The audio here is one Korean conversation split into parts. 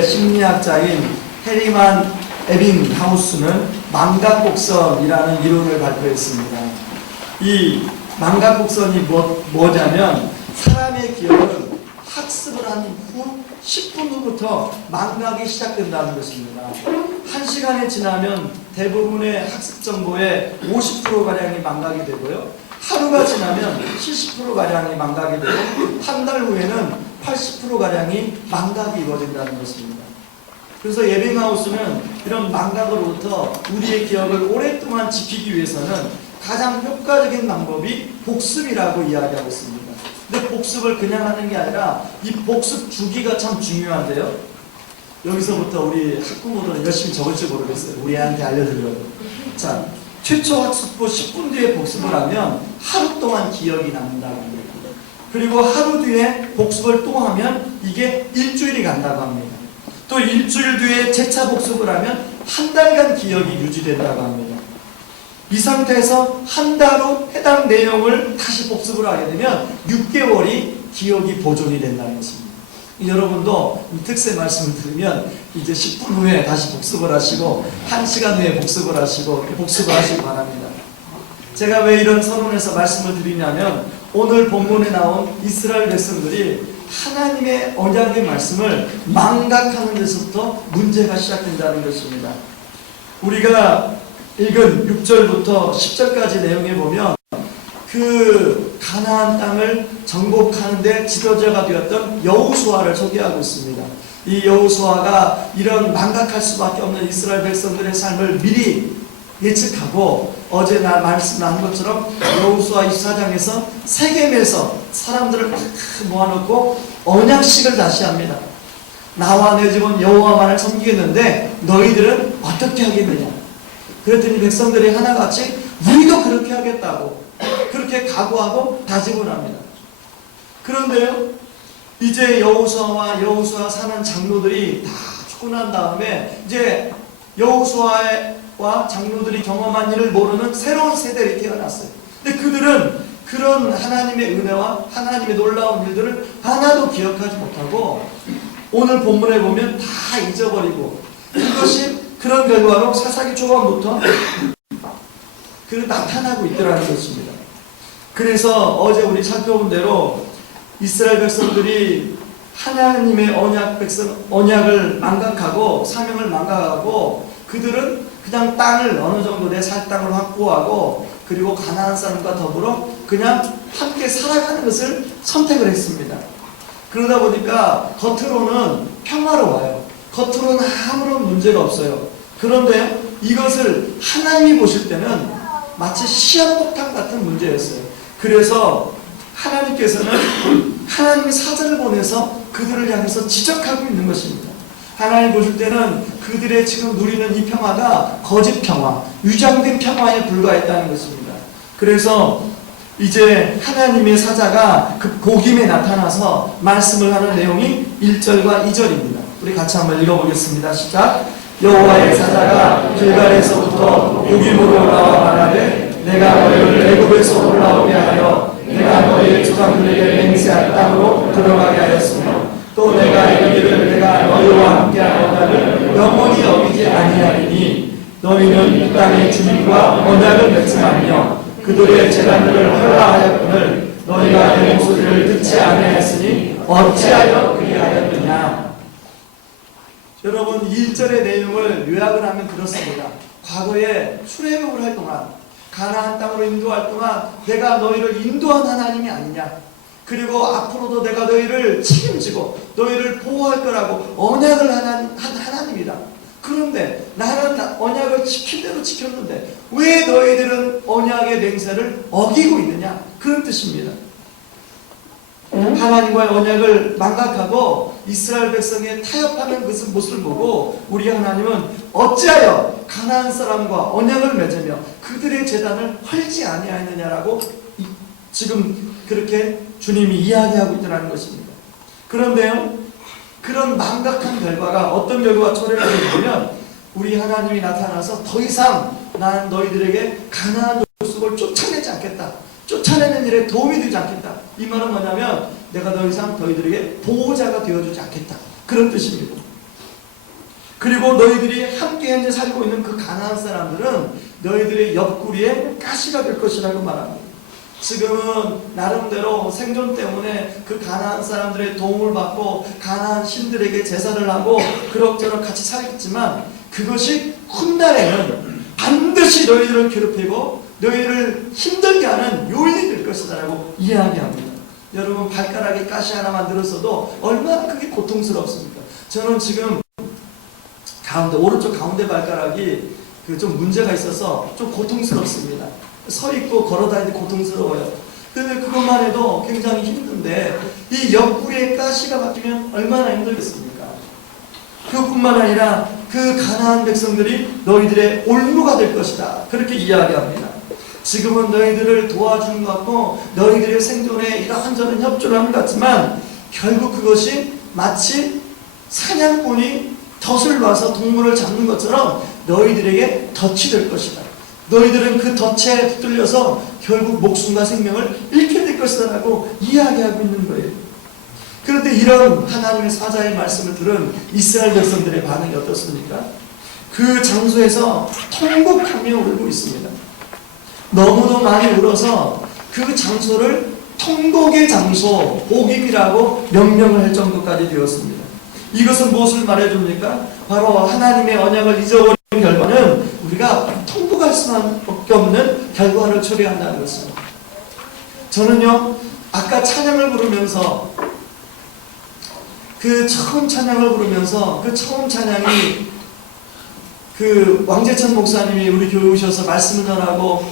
심리학자인 헤리만 에빙하우스는 망각곡선이라는 이론을 발표했습니다. 이 망각곡선이 뭐냐면 사람의 기억은 학습을 한 후 10분 후부터 망각이 시작된다는 것입니다. 1시간이 지나면 대부분의 학습 정보의 50%가량이 망각이 되고요. 하루가 지나면 70%가량이 망각이 되고 한 달 후에는 80%가량이 망각이 이루어진다는 것입니다. 그래서 에빙하우스는 이런 망각으로부터 우리의 기억을 오랫동안 지키기 위해서는 가장 효과적인 방법이 복습이라고 이야기하고 있습니다. 근데 복습을 그냥 하는 게 아니라 이 복습 주기가 참 중요한데요. 여기서부터 우리 학부모들은 열심히 적을지 모르겠어요. 우리 애한테 알려드리려고. 자, 최초 학습 후 10분 뒤에 복습을 하면 하루 동안 기억이 남는다고 합니다. 그리고 하루 뒤에 복습을 또 하면 이게 일주일이 간다고 합니다. 또 일주일 뒤에 재차 복습을 하면 한 달간 기억이 유지된다고 합니다. 이 상태에서 한 달 후 해당 내용을 다시 복습을 하게 되면 6개월이 기억이 보존이 된다는 것입니다. 여러분도 이 특세 말씀을 들으면 이제 10분 후에 다시 복습을 하시고 1시간 후에 복습을 하시고 복습을 하시기 바랍니다. 제가 왜 이런 서론에서 말씀을 드리냐면 오늘 본문에 나온 이스라엘 백성들이 하나님의 언약의 말씀을 망각하는 데서부터 문제가 시작된다는 것입니다. 우리가 읽은 6절부터 10절까지 내용에 보면 그 가나안 땅을 정복하는데 지도자가 되었던 여호수아를 소개하고 있습니다. 이 여호수아가 이런 망각할 수밖에 없는 이스라엘 백성들의 삶을 미리 예측하고 어제 말씀 나온 것처럼 여호수아 24장에서 세겜에서 사람들을 막 모아놓고 언약식을 다시 합니다. 나와 내 집은 여호와만을 섬기겠는데 너희들은 어떻게 하겠느냐. 그랬더니 백성들이 하나같이 우리도 그렇게 하겠다고 그렇게 각오하고 다짐을 합니다. 그런데요, 이제 여호수아와 사는 장로들이 다 죽고 난 다음에 이제 여호수아와 장로들이 경험한 일을 모르는 새로운 세대들이 태어났어요. 근데 그들은 그런 하나님의 은혜와 하나님의 놀라운 일들을 하나도 기억하지 못하고 오늘 본문에 보면 다 잊어버리고 이것이 그런 결과로 사사기 초반부터 나타나고 있더라는 것입니다. 그래서 어제 우리 살펴본 대로 이스라엘 백성들이 하나님의 언약을 망각하고 사명을 망각하고 그들은 그냥 땅을 어느 정도 내 살 땅을 확보하고 그리고 가나안 사람과 더불어 그냥 함께 살아가는 것을 선택을 했습니다. 그러다 보니까 겉으로는 평화로워요. 겉으로는 아무런 문제가 없어요. 그런데 이것을 하나님이 보실 때는 마치 시한폭탄 같은 문제였어요. 그래서 하나님께서는 하나님의 사자를 보내서 그들을 향해서 지적하고 있는 것입니다. 하나님 보실 때는 그들의 지금 누리는 이 평화가 거짓 평화, 위장된 평화에 불과했다는 것입니다. 그래서 이제 하나님의 사자가 그 복임에 나타나서 말씀을 하는 내용이 1절과 2절입니다. 우리 같이 한번 읽어보겠습니다. 시작. 여호와의 사자가 길갈에서부터 복임으로 나와 말하되 내가 너희를 애굽에서 올라오게 하여 내가 너희의 조상들에게 맹세한 땅으로 들어가게 하였으며 또 내가 이르기를 내가 너희와 함께하노라를 영원히 어기지 아니하리니 너희는 이 땅의 주민과 언약을 맺음하며 그들의 재단들을 헐라하였거늘 너희가 내 목소리를 듣지 아니하였으니 어찌하여 그리하였느냐. 여러분 1절의 내용을 요약을 하면 그렇습니다. 과거에 출애굽을 할 동안 가나안 땅으로 인도할 동안 내가 너희를 인도한 하나님이 아니냐. 그리고 앞으로도 내가 너희를 책임지고 너희를 보호할 거라고 언약을 한 하나님이다. 그런데 나는 언약을 지킨 대로 지켰는데 왜 너희들은 언약의 맹세를 어기고 있느냐. 그런 뜻입니다. 하나님과의 언약을 망각하고 이스라엘 백성의 타협하는 그 모습을 보고 우리 하나님은 어찌하여 가나안 사람과 언약을 맺으며 그들의 제단을 헐지 아니하였느냐라고 지금 그렇게 주님이 이야기하고 있다는 것입니다. 그런데요, 그런 망각한 결과가 어떤 결과가 초래가 되냐면 우리 하나님이 나타나서 더 이상 나는 너희들에게 가나안 족속을 쫓아내지 않겠다. 쫓아내는 일에 도움이 되지 않겠다. 이 말은 뭐냐면 내가 더 이상 너희들에게 보호자가 되어주지 않겠다. 그런 뜻입니다. 그리고 너희들이 함께 현재 살고 있는 그 가나안 사람들은 너희들의 옆구리에 가시가 될 것이라고 말합니다. 지금은 나름대로 생존 때문에 그 가나안 사람들의 도움을 받고 가나안 신들에게 제사를 하고 그럭저럭 같이 살겠지만, 그것이 훗날에는 반드시 너희들을 괴롭히고 너희를 힘들게 하는 요인이 될 것이다 라고 이야기합니다. 여러분, 발가락에 가시 하나 만들었어도 얼마나 그게 고통스럽습니까? 저는 지금 오른쪽 가운데 발가락이 좀 문제가 있어서 좀 고통스럽습니다. 서 있고 걸어 다니는데 고통스러워요. 근데 그것만 해도 굉장히 힘든데, 이 옆구리에 가시가 박히면 얼마나 힘들겠습니까? 그뿐만 아니라 그 가나안 백성들이 너희들의 올무가 될 것이다, 그렇게 이야기합니다. 지금은 너희들을 도와주는 것 같고 너희들의 생존에 이런저런 협조를 하는 것 같지만, 결국 그것이 마치 사냥꾼이 덫을 놔서 동물을 잡는 것처럼 너희들에게 덫이 될 것이다. 너희들은 그 덫에 붙들려서 결국 목숨과 생명을 잃게 될 것이다 라고 이야기하고 있는 거예요. 그런데 이런 하나님의 사자의 말씀을 들은 이스라엘 백성들의 반응이 어떻습니까? 그 장소에서 통곡하며 울고 있습니다. 너무도 많이 울어서 그 장소를 통곡의 장소, 복임이라고 명명을 할 정도까지 되었습니다. 이것은 무엇을 말해줍니까? 바로 하나님의 언약을 잊어버린 결과는 우리가 통곡할 수밖에 없는 결과를 초래한다는 것입니다. 저는요, 아까 찬양을 부르면서 그 처음 찬양이 왕재천 목사님이 우리 교회 오셔서 말씀을 전하고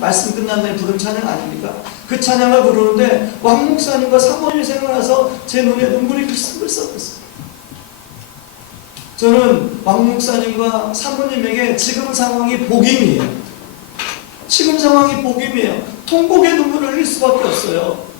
말씀 끝난 날 부른 찬양 아닙니까? 그 찬양을 부르는데 왕 목사님과 사모님이 생각나서 제 눈에 눈물이 글썽글썽했어요. 저는 왕 목사님과 사모님에게 지금 상황이 복임이에요. 통곡의 눈물을 흘릴 수밖에 없어요.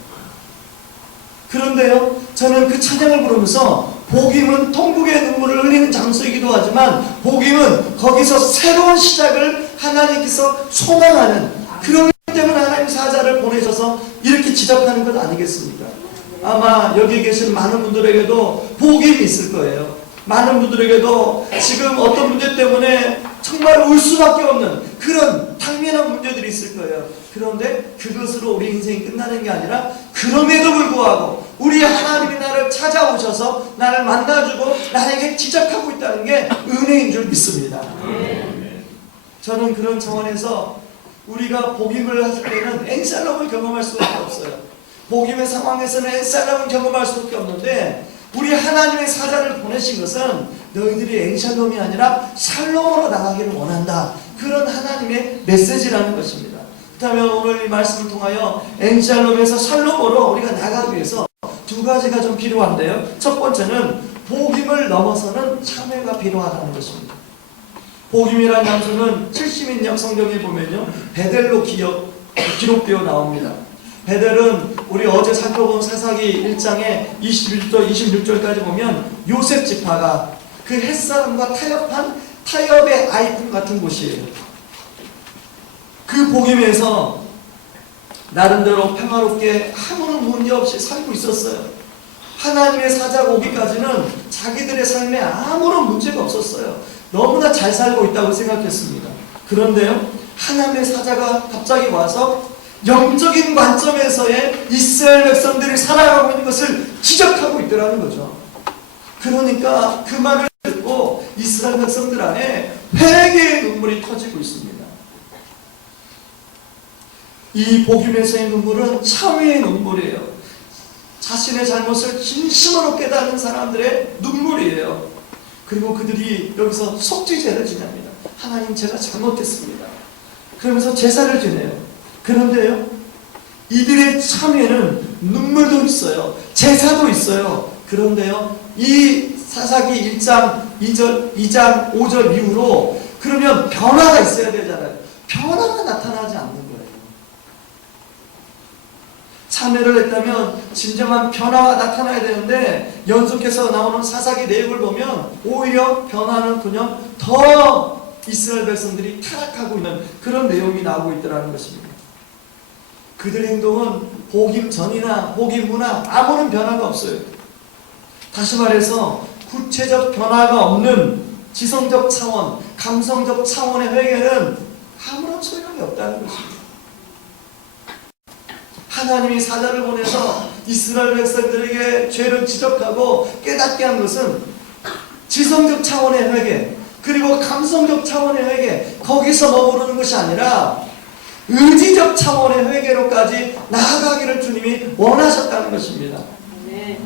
그런데요, 저는 그 찬양을 부르면서 복임은 통곡의 눈물을 흘리는 장소이기도 하지만, 복임은 거기서 새로운 시작을 하나님께서 소망하는, 그렇기 때문에 하나님 사자를 보내셔서 이렇게 지적하는 것 아니겠습니까? 아마 여기 계신 많은 분들에게도 복임이 있을 거예요. 많은 분들에게도 지금 어떤 문제 때문에 정말 울 수밖에 없는 그런 당면한 문제들이 있을 거예요. 그런데 그것으로 우리 인생이 끝나는 게 아니라, 그럼에도 불구하고 우리 하나님이 나를 찾아오셔서 나를 만나주고 나에게 지적하고 있다는 게 은혜인 줄 믿습니다. 저는 그런 차원에서 우리가 복임을 할 때는 엔살롬을 경험할 수밖에 없어요. 복임의 상황에서는 엔살롬을 경험할 수밖에 없는데, 우리 하나님의 사자를 보내신 것은 너희들이 엔샬롬이 아니라 샬롬으로 나가기를 원한다, 그런 하나님의 메시지라는 것입니다. 그렇다면 오늘 이 말씀을 통하여 엔샬롬에서 샬롬으로 우리가 나가기 위해서 두 가지가 좀 필요한데요. 첫 번째는 복임을 넘어서는 참회가 필요하다는 것입니다. 복임이라는 장소는 70인역 성경에 보면요, 베델로 기록되어 나옵니다. 베델은 우리 어제 살펴본 사사기 1장에 21절, 26절까지 보면 요셉 지파가 그 햇사람과 타협의 아이콘 같은 곳이에요. 그 복임에서 나름대로 평화롭게 아무런 문제 없이 살고 있었어요. 하나님의 사자가 오기까지는 자기들의 삶에 아무런 문제가 없었어요. 너무나 잘 살고 있다고 생각했습니다. 그런데요, 하나님의 사자가 갑자기 와서 영적인 관점에서의 이스라엘 백성들이 살아가고 있는 것을 지적하고 있더라는 거죠. 그러니까 그 말을 듣고 이스라엘 백성들 안에 회개의 눈물이 터지고 있습니다. 이 복음에서의 눈물은 참회의 눈물이에요. 자신의 잘못을 진심으로 깨닫는 사람들의 눈물이에요. 그리고 그들이 여기서 속죄제를 지냅니다. 하나님, 제가 잘못했습니다. 그러면서 제사를 지내요. 그런데요, 이들의 참회는 눈물도 있어요. 제사도 있어요. 그런데요, 이 사사기 1장 2장 5절 이후로 그러면 변화가 있어야 되잖아요. 변화가 나타나지 않는 거예요. 참회를 했다면 진정한 변화가 나타나야 되는데, 연속해서 나오는 사사기 내용을 보면 오히려 변화는 그냥 더 이스라엘 백성들이 타락하고 있는 그런 내용이 나오고 있더라는 것입니다. 그들의 행동은 복임 전이나 복임 후나 아무런 변화가 없어요. 다시 말해서 구체적 변화가 없는 지성적 차원, 감성적 차원의 회개는 아무런 소용이 없다는 것입니다. 하나님이 사자를 보내서 이스라엘 백성들에게 죄를 지적하고 깨닫게 한 것은 지성적 차원의 회개, 그리고 감성적 차원의 회개, 거기서 머무르는 것이 아니라 의지적 차원의 회개로까지 나아가기를 주님이 원하셨다는 것입니다. 네.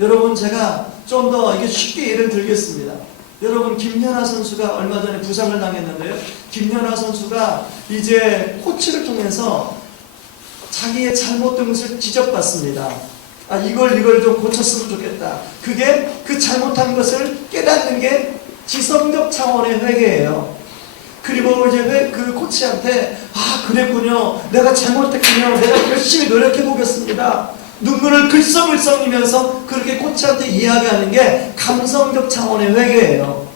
여러분, 제가 좀 더 이게 쉽게 예를 들겠습니다. 여러분, 김연아 선수가 얼마 전에 부상을 당했는데요. 김연아 선수가 이제 코치를 통해서 자기의 잘못된 것을 지적받습니다. 이걸 좀 고쳤으면 좋겠다. 그게 그 잘못한 것을 깨닫는 게 지성적 차원의 회개예요. 그리고 이제 그 코치한테 그랬군요. 내가 잘못했군요. 내가 열심히 노력해 보겠습니다. 눈물을 글썽글썽 이면서 그렇게 코치한테 이야기하는 게 감성적 차원의 회개예요.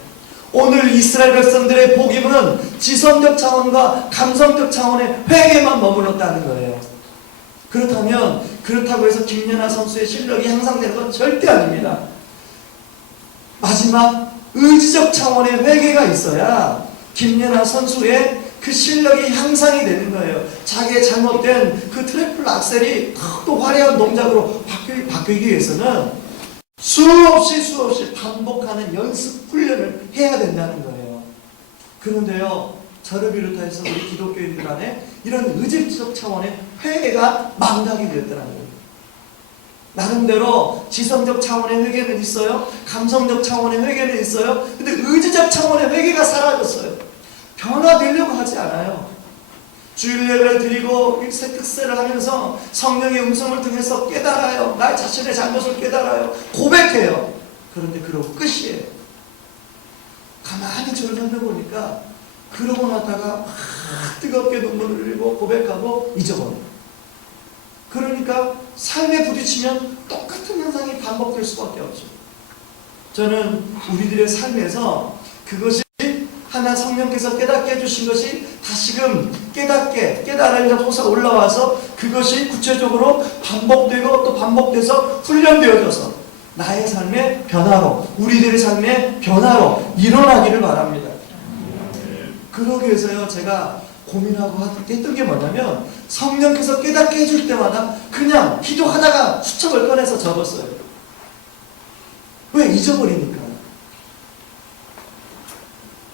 오늘 이스라엘 백성들의 복임은 지성적 차원과 감성적 차원의 회개만 머물렀다는 거예요. 그렇다고 해서 김연아 선수의 실력이 향상되는 건 절대 아닙니다. 마지막 의지적 차원의 회개가 있어야 김연아 선수의 그 실력이 향상이 되는 거예요. 자기의 잘못된 그 트리플 악셀이 또 화려한 동작으로 바뀌기 위해서는 수없이 반복하는 연습 훈련을 해야 된다는 거예요. 그런데요, 저를 비롯해서 우리 기독교인들 안에 이런 의지적 차원의 회개가 망각이 되었더라는 거예요. 나름대로 지성적 차원의 회개는 있어요. 감성적 차원의 회개는 있어요. 근데 의지적 차원의 회개가 사라졌어요. 변화되려고 하지 않아요. 주일 예배를 드리고 특세를 하면서 성령의 음성을 통해서 깨달아요. 나의 자신의 잘못을 깨달아요. 고백해요. 그런데 그러고 끝이에요. 가만히 저를 살펴보니까 그러고 나다가 뜨겁게 눈물을 흘리고 고백하고 잊어버려요. 그러니까 삶에 부딪히면 똑같은 현상이 반복될 수밖에 없죠. 저는 우리들의 삶에서 그것이 하나 성령께서 깨닫게 해주신 것이 다시금 깨달으려고 솟아 올라와서 그것이 구체적으로 반복되고 또 반복돼서 훈련되어져서 나의 삶의 변화로, 우리들의 삶의 변화로 일어나기를 바랍니다. 그러기 위해서요, 제가 고민하고 했던 게 뭐냐면 성령께서 깨닫게 해줄 때마다 그냥 기도하다가 수첩을 꺼내서 적었어요. 왜? 잊어버리니까.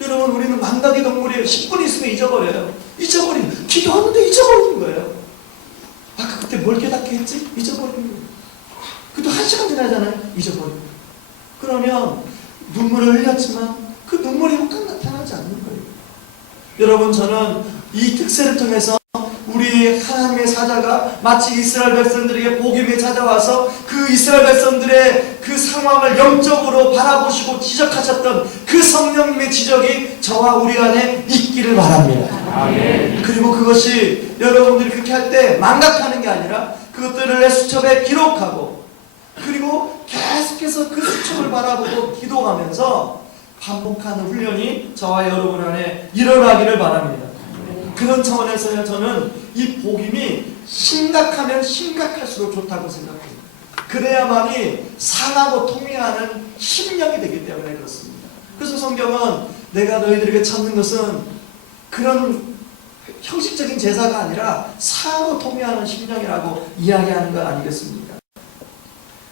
여러분, 우리는 망각의 동물이에요. 10분 있으면 잊어버려요. 기도하는데 잊어버리는 거예요. 그때 뭘 깨닫게 했지? 잊어버리는 거예요. 그것도 1시간 지나잖아요. 잊어버리는 거예요. 그러면 눈물을 흘렸지만 그 눈물이 효과가 나타나지 않는 거예요. 여러분, 저는 이 특세를 통해서 우리 하나님의 사자가 마치 이스라엘 백성들에게 복음이 찾아와서 그 이스라엘 백성들의 그 상황을 영적으로 바라보시고 지적하셨던 그 성령님의 지적이 저와 우리 안에 있기를 바랍니다. 아멘. 그리고 그것이 여러분들이 그렇게 할 때 망각하는 게 아니라 그것들을 내 수첩에 기록하고 그리고 계속해서 그 수첩을 바라보고 기도하면서 반복하는 훈련이 저와 여러분 안에 일어나기를 바랍니다. 그런 차원에서요, 저는 이 복음이 심각하면 심각할수록 좋다고 생각합니다. 그래야만이 상하고 통회하는 심령이 되기 때문에 그렇습니다. 그래서 성경은 내가 너희들에게 찾는 것은 그런 형식적인 제사가 아니라 상하고 통회하는 심령이라고 이야기하는 것 아니겠습니까?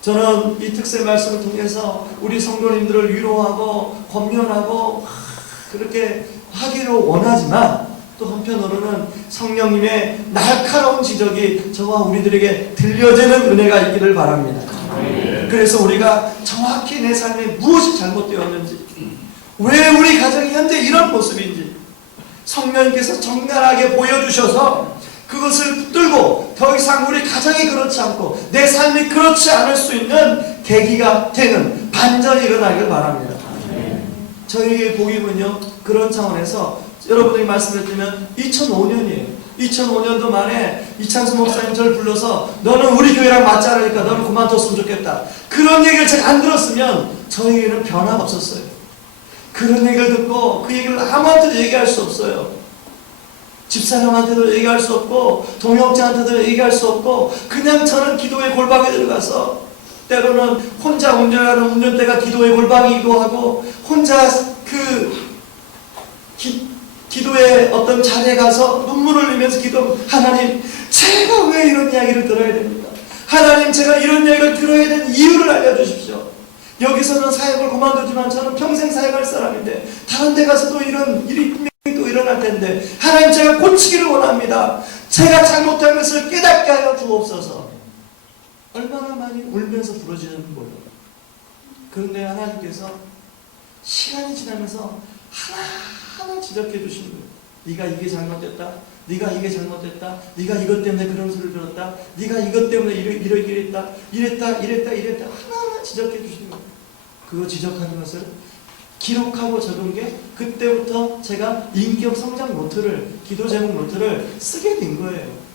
저는 이 특세 말씀을 통해서 우리 성도님들을 위로하고 권면하고 그렇게 하기를 원하지만 또 한편으로는 성령님의 날카로운 지적이 저와 우리들에게 들려지는 은혜가 있기를 바랍니다. 그래서 우리가 정확히 내 삶에 무엇이 잘못되었는지, 왜 우리 가정이 현재 이런 모습인지 성령님께서 정갈하게 보여주셔서 그것을 붙들고 더 이상 우리 가정이 그렇지 않고 내 삶이 그렇지 않을 수 있는 계기가 되는 반전이 일어나길 바랍니다. 저희의 복임은요, 그런 차원에서 여러분들이 말씀을 드리면 2005년이에요. 2005년도 만에 이창수 목사님 저를 불러서 너는 우리 교회랑 맞지 않으니까 너는 그만뒀으면 좋겠다. 그런 얘기를 제가 안 들었으면 저에게는 변화가 없었어요. 그런 얘기를 듣고 그 얘기를 아무한테도 얘기할 수 없어요. 집사람한테도 얘기할 수 없고 동역자한테도 얘기할 수 없고 그냥 저는 기도의 골방에 들어가서 때로는 혼자 운전하는 운전대가 기도의 골방이기도 하고, 혼자 기도의 어떤 자리에 가서 눈물을 흘리면서 기도, 하나님, 제가 왜 이런 이야기를 들어야 됩니까? 하나님, 제가 이런 이야기를 들어야 되는 이유를 알려주십시오. 여기서는 사역을 그만두지만 저는 평생 사역할 사람인데 다른 데 가서도 이런 일이 분명히 또 일어날 텐데, 하나님, 제가 고치기를 원합니다. 제가 잘못한 것을 깨닫게 하여 주옵소서. 얼마나 많이 울면서 부르짖는 거예요. 그런데 하나님께서 시간이 지나면서 하나하나 지적해 주시는 거예요. 네가 이게 잘못됐다. 네가 이게 잘못됐다. 네가 이것 때문에 그런 소리를 들었다. 네가 이것 때문에 이랬다. 이랬다. 하나하나 지적해 주시는 거예요. 그거 지적하는 것을 기록하고 적은 게 그때부터 제가 인격 성장 노트를, 기도 제목 노트를 쓰게 된 거예요.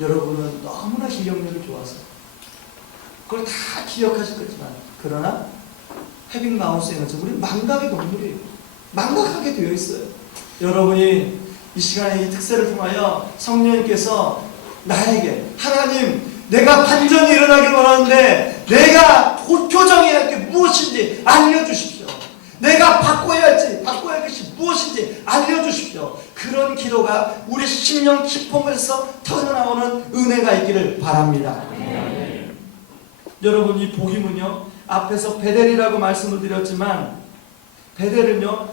여러분은 너무나 기억력이 좋아서 그걸 다 기억하실 거지만, 그러나 해빙 마우스에 의해서 우리는 망각의 동물이에요. 망각하게 되어 있어요. 여러분이 이 시간에 이 특세를 통하여 성령님께서 나에게, 하나님, 내가 반전이 일어나길 원하는데 내가 교정해야 할 게 무엇인지 알려주십시오. 내가 바꿔야 할 것이 무엇인지 알려주십시오. 그런 기도가 우리 심령 깊음에서 터져나오는 은혜가 있기를 바랍니다. 여러분, 이 복음은요, 앞에서 베델이라고 말씀을 드렸지만, 베델은요,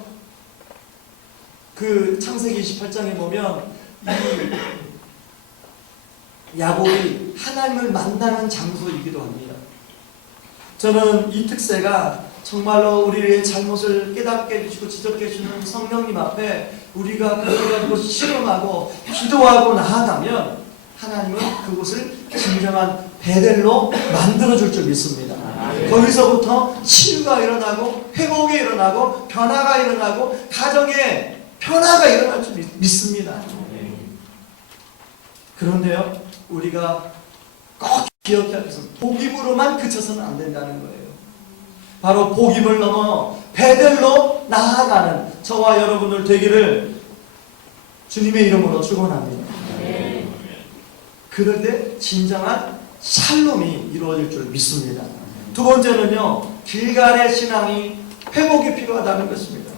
그 창세기 28장에 보면 이 야곱이 하나님을 만나는 장소이기도 합니다. 저는 이 특세가 정말로 우리의 잘못을 깨닫게 해주시고 지적해 해주는 성령님 앞에 우리가 그걸 가지고 실험하고 기도하고 나아가면 하나님은 그곳을 진정한 베델로 만들어줄 줄 믿습니다. 거기서부터 치유가 일어나고 회복이 일어나고 변화가 일어나고 가정에 변화가 일어날 줄 믿습니다. 그런데요, 우리가 꼭 기억해야 할 것은 복음으로만 그쳐서는 안 된다는 거예요. 바로 복음을 넘어 베델로 나아가는 저와 여러분들 되기를 주님의 이름으로 축원합니다. 그럴 때 진정한 샬롬이 이루어질 줄 믿습니다. 두 번째는요, 길갈의 신앙이 회복이 필요하다는 것입니다.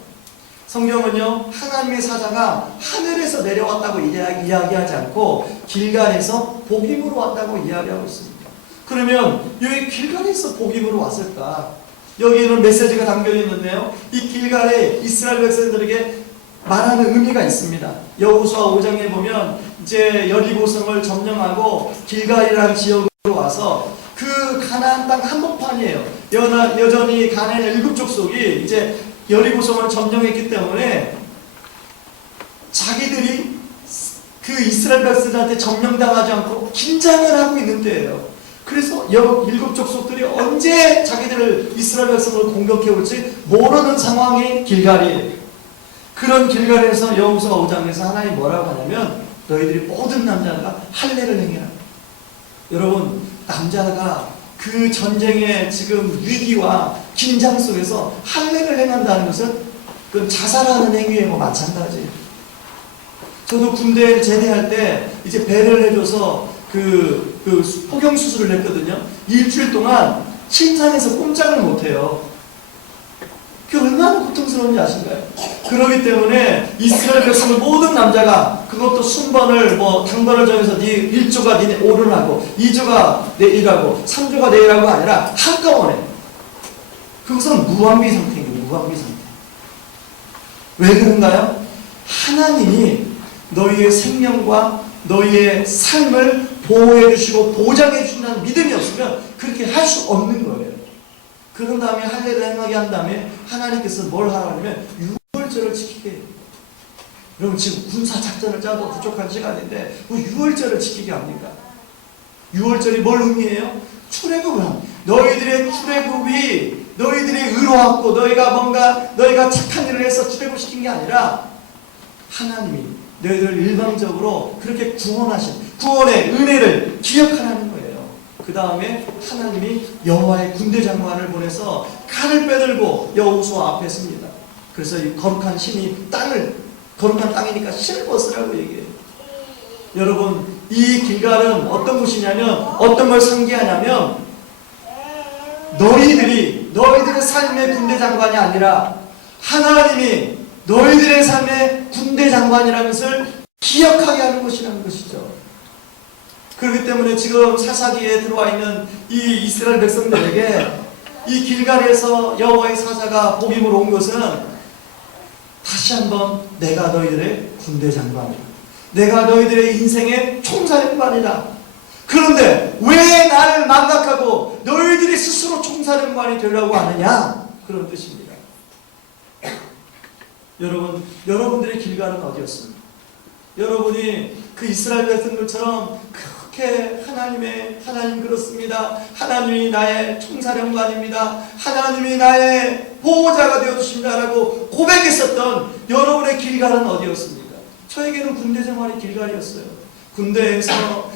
성경은요, 하나님의 사자가 하늘에서 내려왔다고 이야기하지 않고 길갈에서 복임으로 왔다고 이야기하고 있습니다. 그러면 여기 길갈에서 복임으로 왔을까? 여기에는 메시지가 담겨 있는데요, 이 길갈에 이스라엘 백성들에게 말하는 의미가 있습니다. 여호수아 5장에 보면 이제 여리고성을 점령하고 길갈이라는 지역으로 와서 그 가나안 땅 한복판이에요. 여전히 가나안 7 족속이 이제 여리고성을 점령했기 때문에 자기들이 그 이스라엘 백성들한테 점령당하지 않고 긴장을 하고 있는 때예요. 그래서 7 족속들이 언제 자기들을 이스라엘 백성을 공격해 올지 모르는 상황이 길갈이에요. 그런 길갈에서 여호수아 5장에서 하나님 뭐라고 하냐면, 너희들이 모든 남자가 할례를 행해라. 여러분, 남자가 그 전쟁의 지금 위기와 긴장 속에서 할례를 행한다는 것은 그건 자살하는 행위와 마찬가지예요. 저도 군대에 제대할 때 이제 배를 해줘서 그 포경 수술을 했거든요. 일주일 동안 침상에서 꼼짝을 못해요. 그게 얼마나 고통스러운지 아신가요? 그렇기 때문에 이스라엘 백성의 모든 남자가, 그것도 순번을 당번을 정해서 네 1조가 니네 오를 하고 2조가 내 일하고 3조가 내 일하고 아니라 한꺼번에, 그것은 무방비 상태입니다. 무방비 상태. 왜 그런가요? 하나님이 너희의 생명과 너희의 삶을 보호해 주시고 보장해 주신다는 믿음이 없으면 그렇게 할 수 없는 거예요. 그런 다음에 할례를 행하게 한 다음에 하나님께서 뭘 하라고 하면 유월절을 지키게 해요. 여러분, 지금 군사작전을 짜도 부족한 시간인데 뭐 유월절을 지키게 합니까? 유월절이 뭘 의미해요? 출애굽을 합니다. 너희들의 출애굽이 너희들이 의로웠고 너희가 착한 일을 해서 출애굽시킨 게 아니라 하나님이 너희들을 일방적으로 그렇게 구원하신 구원의 은혜를 기억하라는 거예요. 그 다음에 하나님이 여호와의 군대 장관을 보내서 칼을 빼들고 여호수아 앞에 섭니다. 그래서 이 거룩한 신이 거룩한 땅이니까 신을 벗으라고 얘기해요. 여러분, 이 길갈은 어떤 곳이냐면 어떤 걸 상기하냐면 너희들의 삶의 군대 장관이 아니라 하나님이 너희들의 삶의 군대 장관이라는 것을 기억하게 하는 것이라는 것이죠. 그렇기 때문에 지금 사사기에 들어와 있는 이 이스라엘 백성들에게 이 길갈에서 여호와의 사자가 복임으로 온 것은 다시 한번 내가 너희들의 군대 장관이다. 내가 너희들의 인생의 총사령관이다. 그런데 왜 나를 망각하고 너희들이 스스로 총사령관이 되려고 하느냐? 그런 뜻입니다. 여러분들의 길갈은 어디였습니까? 여러분이 그 이스라엘 백성들처럼 그렇게 하나님 그렇습니다. 하나님이 나의 총사령관입니다. 하나님이 나의 보호자가 되어주십니다라고 고백했었던 여러분의 길갈은 어디였습니까? 저에게는 군대 생활이 길갈이었어요. 군대에서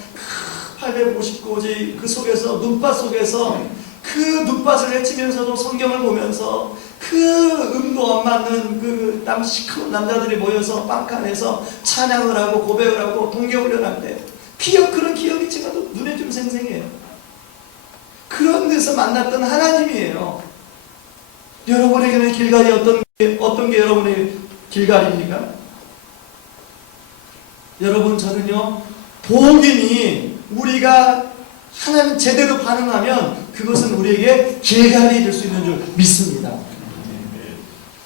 859지 그 속에서 눈밭 속에서 그 눈밭을 헤치면서도 성경을 보면서 그 음도 안 맞는 그 시커먼 남자들이 모여서 빵칸에서 찬양을 하고 고백을 하고 동계훈련할 때 그런 기억이 제가 눈에 좀 생생해요. 그런 데서 만났던 하나님이에요. 여러분에게는 길갈이 어떤 게 여러분의 길갈입니까? 여러분, 저는요, 복음이 우리가 하나님 제대로 반응하면 그것은 우리에게 길갈이 될 수 있는 줄 믿습니다.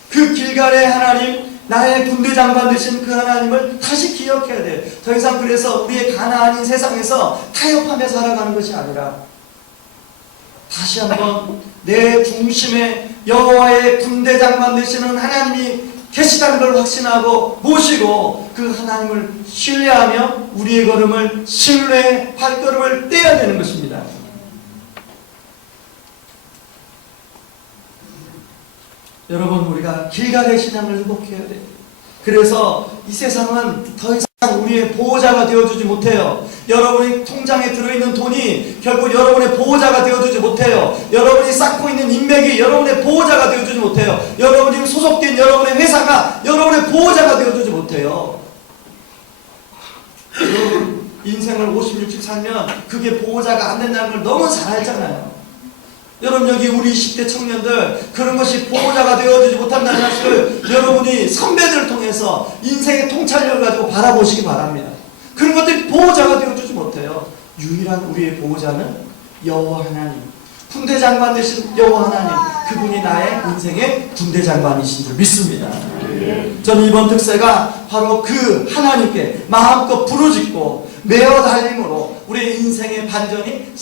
그 길갈의 하나님, 나의 군대 장관 되신 그 하나님을 다시 기억해야 돼. 더 이상 그래서 우리의 가나안인 세상에서 타협하며 살아가는 것이 아니라 다시 한번 내 중심에 여호와의 군대 장관 되시는 하나님이 계시다는 걸 확신하고 모시고 그 하나님을 신뢰하며 우리의 걸음을 신뢰의 발걸음을 떼야 되는 것입니다. 여러분, 우리가 길갈의 신앙을 회복해야 돼요. 그래서 이 세상은 더 이상 우리의 보호자가 되어주지 못해요. 여러분의 통장에 들어있는 돈이 결국 여러분의 보호자가 되어주지 못해요. 여러분이 쌓고 있는 인맥이 여러분의 보호자가 되어주지 못해요. 여러분이 소속된 여러분의 회사가 여러분의 보호자가 되어주지 못해요. 여러분, 인생을 50, 60 살면 그게 보호자가 안 된다는 걸 너무 잘 알잖아요. 여러분, 여기 우리 20대 청년들 그런 것이 보호자가 되어주지 못한다는 사실을 여러분이 선배들을 통해서 인생의 통찰력을 가지고 바라보시기 바랍니다. 그런 것들이 보호자가 되어주지 못해요. 유일한 우리의 보호자는 여호와 하나님, 군대 장관 되신 여호와 하나님, 그분이 나의 인생의 군대 장관이신 줄 믿습니다. 저는 이번 특세가 바로 그 하나님께 마음껏 부르짖고 메어 달림으로 우리의 인생의 반전이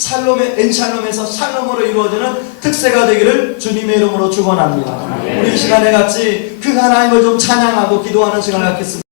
엔샬롬에서 샬롬으로 이루어지는 특세가 되기를 주님의 이름으로 축원합니다. 우리 이 시간에 같이 그 하나님을 좀 찬양하고 기도하는 시간을 갖겠습니다.